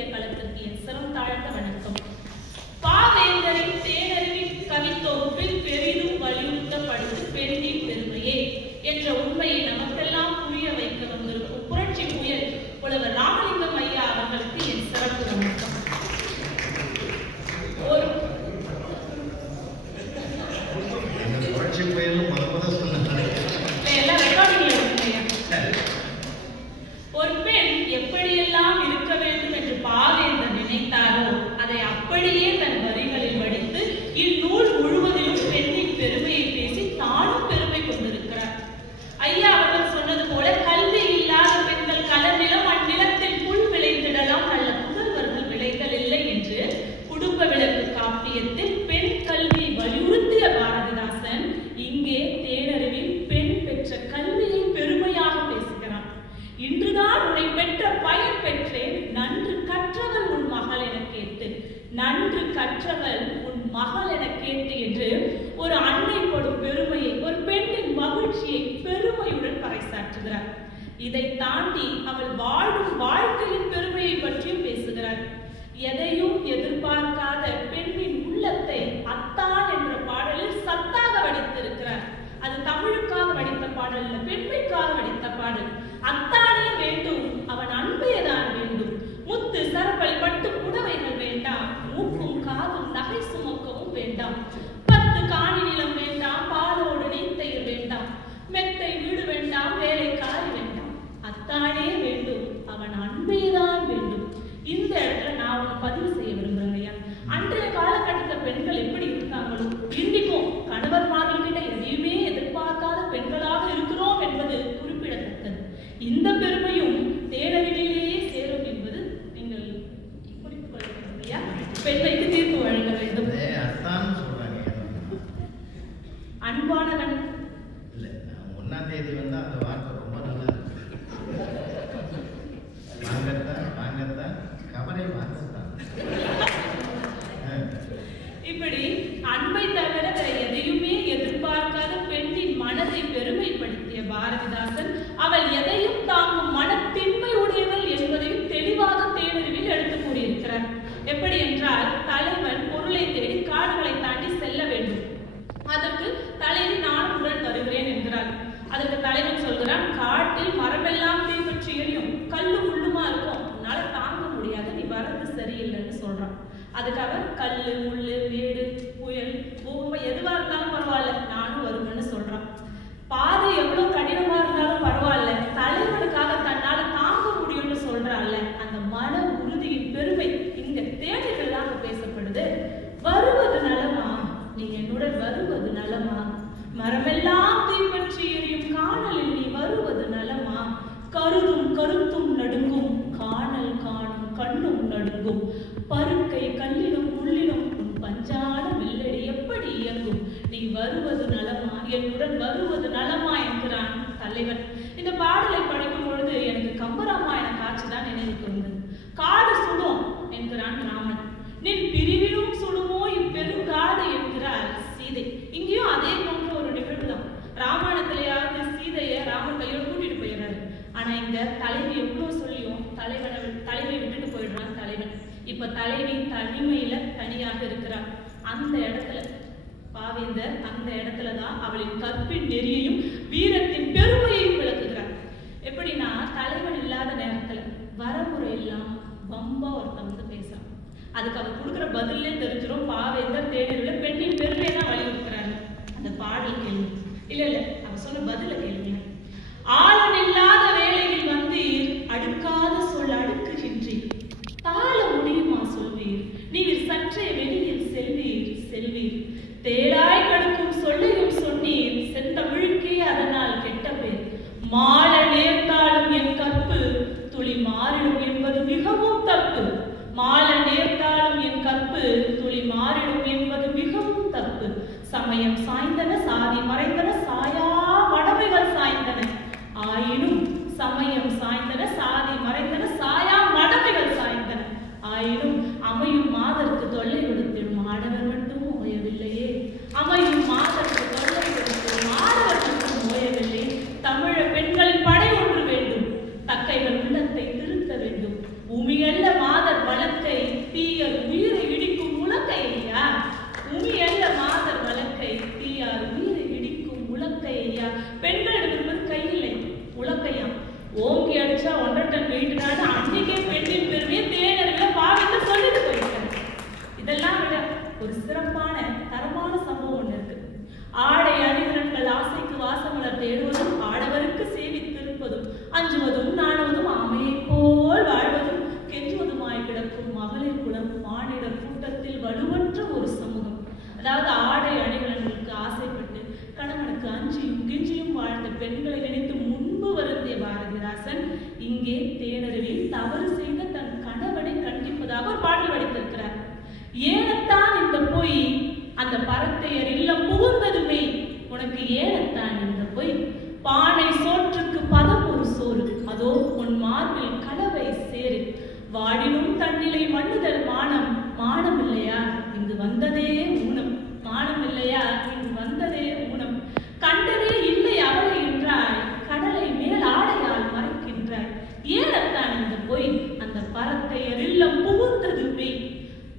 இலக்கிய களத்திற்கு என் சிரம் தாழ்ந்த வணக்கம். பாவேந்தரின் தேனறிவின் கவித்தொகுப்பில் பெரிதும் வலியுறுத்தப்படுவது பெண்ணின் பெருமையே என்ற உண்மையை நமக்கெல்லாம் புரிய வைக்க வந்திருக்கும் புரட்சி புயல் புலவர் ராமலிங்கம் ஐயா அவர்களுக்கு என் சிறப்பு வணக்கம். புரட்சி புயலும் ஒரு பெண் எப்படியெல்லாம் இருக்க வேண்டும் என்று பாவேந்தர் நினைத்தாரோ அதை அப்படியே தன் வரிகளில் வடித்து இந்நூல் முழுவதிலும் பெண்ணின் பெருமையை பேசி தானும் பெருமை கொண்டிருக்கிறார். ஐயா அவர்கள் சொன்னது போல கல்வி இல்லாத பெண்கள் களநிலம் அந்நிலத்தில் புல் விளைந்திடலாம், நல்ல புதல்வர்கள் விளைதல் இல்லை என்று குடும்ப விளக்கு காப்பியத்தில் பெண் கல்வி வலியுறுத்திய பாரதிதாசன் இங்கே தேனறிவில் பெண் பெற்ற கல்வியை பெருமையாக பேசுகிறான். இன்றுதான் உன்னை பெற்ற பயன் பெற்றேன், நன்று கற்றவள் உன் மகள் என கேட்டு, நன்று கற்றவள் உன் மகள் என கேட்டு என்று ஒரு அன்னை படும் பெருமையை, ஒரு பெண்ணின் மகிழ்ச்சியை பெருமையுடன் பறைசாற்றுகிறார். இதை தாண்டி அவள் வாழும் வாழ்க்கையின் பெருமையை பற்றியும் பேசுகிறார். எதையும் எதிர்பார்க்காத பெண்ணின் உள்ளத்தை அத்தான் என்ற பாடலில் சத்தாக வடித்திருக்கிறார். அது தமிழுக்காக வடித்த பாடல் அல்ல, பெண்மைக்காக வடித்த பாடல். அத்தானே வேண்டும், அவன் அன்பேதான் வேண்டும், முத்து சரப்பை பட்டு புடவைகள் வேண்டாம், மூக்கும் காதும் நகை சுமக்கவும் வேண்டாம், 10 காணி நிலம் வேண்டாம், பாலோடு நீர்த்தயிர் வேண்டாம், மெத்தை வீடு வேண்டாம், வேலைக்காரி வேண்டாம், அத்தானே வேண்டும், அவன் அன்பேதான் வேண்டும். இந்த இடத்துல நான் ஒன்று பதிவு செய்ய விரும்புறேன் ஐயா. அன்றைய காலகட்டத்தில் பெண்கள் எப்படி இருந்தாங்களோ இன்றைக்கும் கணவர்மார்கிட்ட எதையுமே எதிர்பார்க்காத பெண்களாக இருக்கிறோம் என்பது குறிப்பிடத்தக்கது. இந்த பெருமையும் தேனறிவிலேயே சேரும் என்பது நீங்கள் குறிப்பு கொள்ள வேண்டும் ஐயா. பெண்மைக்கு தீர்ப்பு வழங்க வேண்டும். அன்பானவன் இல்ல, 1ஆம் தேதி வந்தா அந்த வார்த்தை ரொம்ப நல்லா இருக்கு. வாங்கத்தான் கவலை வாங்கத்தான். இப்படி அன்பை தவிர எதையுமே எதிர்பார்க்காத பெண்ணின் மனதை பெருமைப்படுத்திய பாரதிதாசன் அவள் எதையும் தாங்கும் மனத்தின்மை உடையவள் என்பதையும் தெளிவாக தேனறிவில் எடுத்து கூறியிருக்கிறார். எப்படி என்றால், தலைவன் பொருளை தேடி காடுகளை தாண்டி செல்ல வேண்டும். அதற்கு தலைவி நான் உடன் வருகிறேன் என்கிறார். அதற்கு தலைவன் சொல்கிறான், காட்டில் மரமெல்லாம் தீப்பற்றி எரியும், கல்லு முள்ளுமா இருக்கும், உன்னால தாங்க முடியாது, நீ வரது சரியில்லைன்னு சொல்றான். அதுக்காக கல்லு முள்ளு மேடு புயல் பூகம்பம் எதுவா இருந்தாலும் பரவாயில்ல, நானும் வருவேன்னு சொல்றான். பாதை எவ்வளவு கடினமா இருந்தாலும் பரவாயில்ல, தலைவனுக்காக தன்னால தாங்க முடியும்னு சொல்றான்ல, அந்த மன உறுதியின் பெருமை இங்க தேவைகளாக பேசப்படுது. வருவது நலமா, நீ என்னுடன் வருவது நலமா, மரமெல்லாம் தீப்பற்றி எரியும் காணலில் நீ வருவது நலமா, கருதும் கருத்தும் நடுங்கும் காணல் காணும் கண்ணும் நடுங்கும், பருக்கை கல்லிலும் புள்ளிலும் உன் பஞ்சான மெல்லடி எப்படி இயங்கும், நீ வருவது நலமா, என்னுடன் வருவது நலமா என்கிறான் தலைவன். இந்த பாடலை படிக்கும் பொழுது எனக்கு கம்பராமாயண காட்சி தான் நினைவுக்கு வந்தது. காடு சுடும் என்கிறான் ராமன், நின் பிரிவிலும் சுடுமோ இப்பெருங்காடு என்கிறார் சீதை. இங்கேயும் அதே போன்ற ஒரு நிகழ்வு தான். ராமாயணத்திலேயாவது சீதையை ராமன் கையோடு கூட்டிட்டு போயிடுறாரு. ஆனா இங்க தலைவி எவ்வளவு சொல்லியும் தலைவி விட்டுட்டு போயிடுறான் தலைவன். இப்ப தலைவி தனிமையில தனியாக இருக்கிறார். அந்த இடத்துல பாவேந்தர் அந்த இடத்துலதான் அவளின் கற்பின் நெறியையும் வீரத்தின் பெருமையையும் விளக்குகிறார். எப்படின்னா, தலைவன் இல்லாத நேரத்துல வரமுறை இல்லாம பம்பா ஒருத்தன் வந்து பேசுறான். அதுக்கு அவர் கொடுக்குற பதிலே தெரிஞ்சிடும் பாவேந்தர் தேனறிவில் பெண்ணின் பெருமையை தான் வலியுறுத்துறாரு. அந்த பாடல் கேள்வி இல்ல அவர் சொன்ன பதில கேள்வி, ஆளன் இல்லாத வேளையில் வந்தீர், அடுக்காத சொல் அடுக்குகின்றீர், தாழ முடியுமா சொல்வீர், நீர் சற்றே வெளியில் செல்வீர் செல்வீர், தேராய் கடுக்கும் சொல்லையும் சொன்னீர், செந்தமிழுக்கே அதனால் கெட்ட பேர், மாள நேர்த்தாலும் என் கற்பு துளி மாறிடும் என்பது மிகவும் தப்பு, மாள நேர்த்தாலும் என் கற்பு துளி மாறிடும் என்பது மிகவும் தப்பு, சமயம் சாய்ந்தன சாதி மறைந்தன சாயா மடமைகள் சாய்ந்தன, ஆயினும் சமய குலம் மானிடர் கூட்டத்தில் வலுவற்ற ஒரு சமூகம். அதாவது ஆடை அணிகலன்களுக்கு ஆசைப்பட்டு கணவனுக்கு அஞ்சியும் கிஞ்சியும் வாழ்ந்த பெண்களை நினைத்து முன்பு வருந்திய பாரதிதாசன் இங்கே தேனருவியில் தவறு செய்த தன் கணவனை கண்டிப்பதாக ஒரு பாடல் வடித்திருக்கிறார். ஏனத்தான் இந்த பொய் அந்த பரத்தையர் இல்லம் புகுந்ததுமே, உனக்கு ஏனத்தான் இந்த பொய், பானை சோற்றுக்கு பதம் ஒரு சோறு, அதோ உன் மார்பில் கலவை சேரு, வாடினும் தன்னிலை மண்ணுதல் மானம், மானம் இல்லையா இங்கு வந்ததே ஊனம், மானம் இல்லையா இங்கு வந்ததே ஊனம், கண்டதே இல்லை அவளை என்றாய், கடலை மேல் ஆடையால் மறைக்கின்றாய், ஏனத்தான் இந்த பொய் அந்த பரத்தையர் இல்லம் புகுந்ததுமே.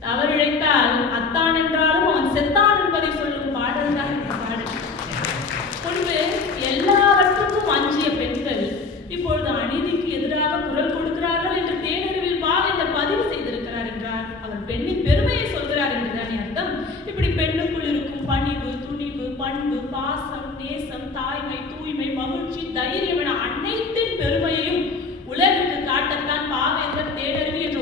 தவறிழைத்தால் அத்தான் என்றாலும் அவன் செத்தான் என்பதை சொல்லும் பாடல் தான் இந்த பாடல். முன்பு எல்லாவற்றுக்கும் அஞ்சிய பெண்கள் இப்பொழுது அநீதிக்கு எதிராக குரல் கொடுக்கிறார்கள் என்று தேனருவில் பாவேந்தர் பதிவு செய்திருக்கிறார் என்றார் அவர் பெண்ணின் பெருமையை சொல்கிறார் என்றுதானே அர்த்தம். இப்படி பெண்ணுக்குள் இருக்கும் பணிவு, துணிவு, பண்பு, பாசம், நேசம், தாய்மை, தூய்மை, மகிழ்ச்சி, தைரியம் என அனைத்தின் பெருமையையும் உலகிற்கு காட்டத்தான் பாவேந்தர் தேனருவி என்ற